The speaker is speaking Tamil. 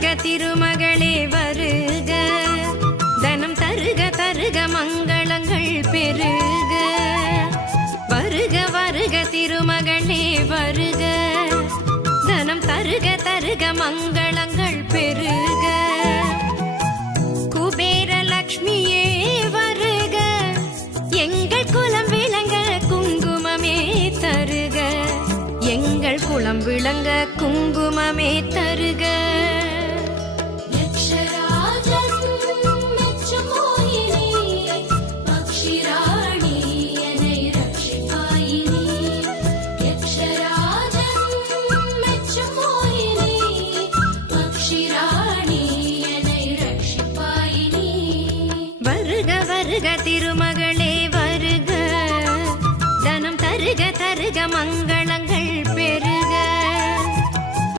வருக திருமகளே வருக, தனம் தருக தருக மங்களங்கள் பெருக. வருக வருக திருமகளே வருக, தனம் தருக தருக மங்களங்கள் பெருக. குபேர லக்ஷ்மியே வருக, எங்கள் குலம் விளங்க குங்குமமே தருக, எங்கள் குலம் விளங்க குங்குமமே தருக. வருக திருமகளே வருக, தனம் தருக தருக மங்களங்கள்